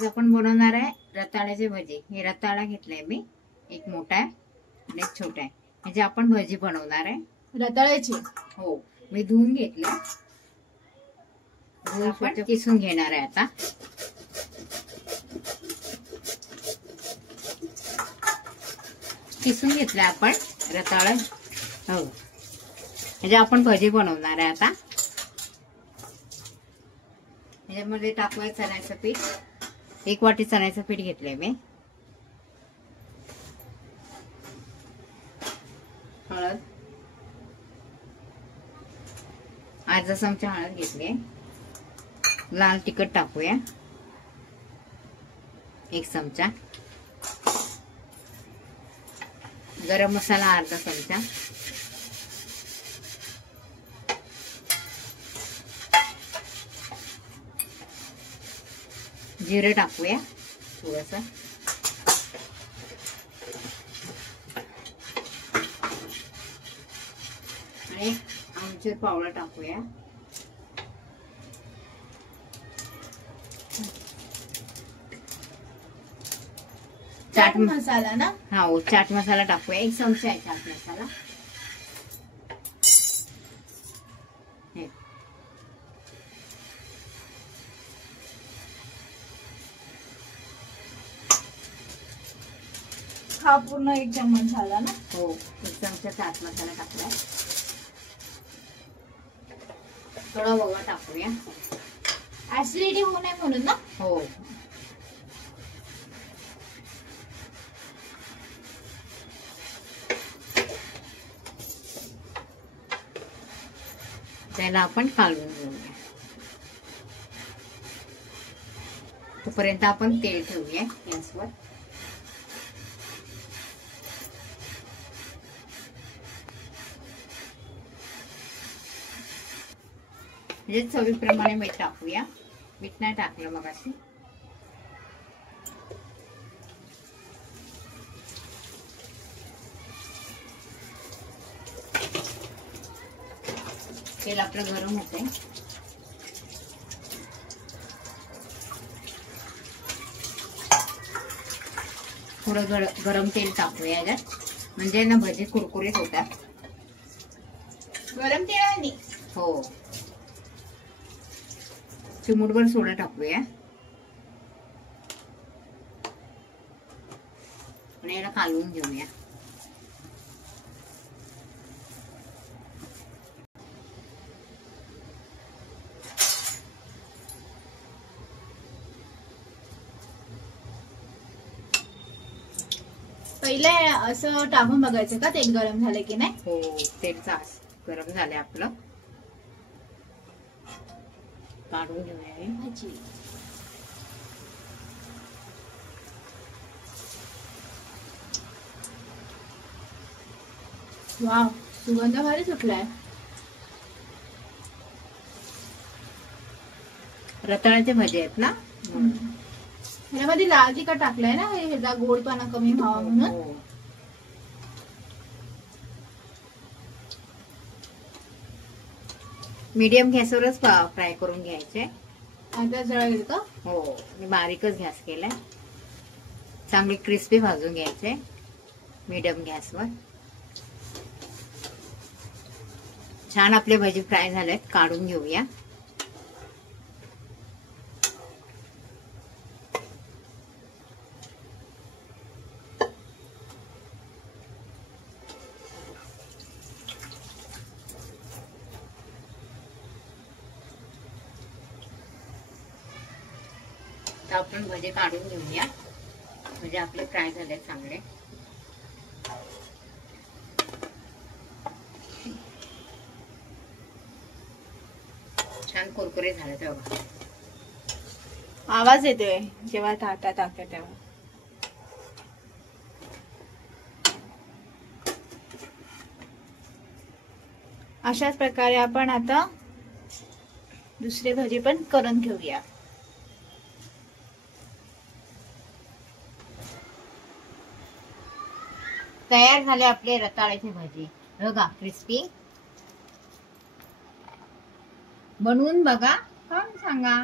आज आपण बनवणार आहे रताळ्याचे भजी। हे रताळा घेतलाय मी, एक मोठा आहे आणि एक छोटा आहे, म्हणजे आपण भजी बनवणार आहे रताळ्याची। हो, मी धुवून घेतले, आपण किसून घेणार आहे आता। किसून घेतलं आपण रताळं, हो, म्हणजे आपण भजी बनवणार आहे आता। यामध्ये टाकूया चण्याचं पीठ, 1 वाटी चण्याचं पीठ घेतलंय मी। हळद, अर्धा चमचा हळद घेतली। लाल तिखट टाकूया 1 चमचा, गरम मसाला अर्धा चमचा, जिरे टाकूया थोडंसं, आणि आमचूर पावडर टाकूया, चाट मसाला ना, हो चाट मसाला टाकूया 1 चमचा आहे चाट मसाला। हा पूर्ण 1 चम्मच झाला ना, हो 1 चमचा चाट मसाला टाकूया, थोडा ओवा टाकूया, ऍसिडिटी होऊ नये म्हणून ना। हो, त्याला आपण काढून घेऊया। तोपर्यंत आपण तेल ठेवूया गॅसवर। म्हणजे चवीप्रमाणे मीठ टाकूया, मीठ नाही टाकलं मग असे। तेल आपलं गरम होते, थोडं गरम तेल टाकूया याच्यात, म्हणजे ना भजी कुरकुरीत होतात। गरम तेलाने, हो, चिमूटभर सोडा टाकूया आणि याला कालवून घेऊया। पहिले असं टाकून बघायचं का तेल गरम झालं की नाही? हो, तेल गरम झाले आपलं, काढून घेऊया भाजी। वाव, सुगंध भारी सुटलाय। रताळ्याचे भजी आहेत ना, ह्यामध्ये लाल तिखट टाकलाय ना, ह्याचा गोडपणा कमी व्हावा म्हणून। मीडियम गॅसवरच फ्राय करून घ्यायचे। आता जळेल का? हो, मी बारीकच गॅस केलाय, चांगले क्रिस्पी भाजून घ्यायचे मीडियम गॅसवर। छान आपले भजी फ्राय झालेत, काढून घेऊया। आपण भजे काढून घेऊया, म्हणजे आपले फ्राय झाले चांगले। छान कुरकुरे झाले तेव्हा आवाज येतोय जेव्हा ताटात टाकते तेव्हा। अशाच प्रकारे आपण आता दुसरे भजी पण करून घेऊया। तयार झाले आपले रताळ्याची भजी, बघा क्रिस्पी। बनवून बघा, सांगा।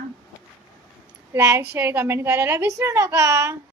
लाईक शेअर कमेंट करायला विसरू नका.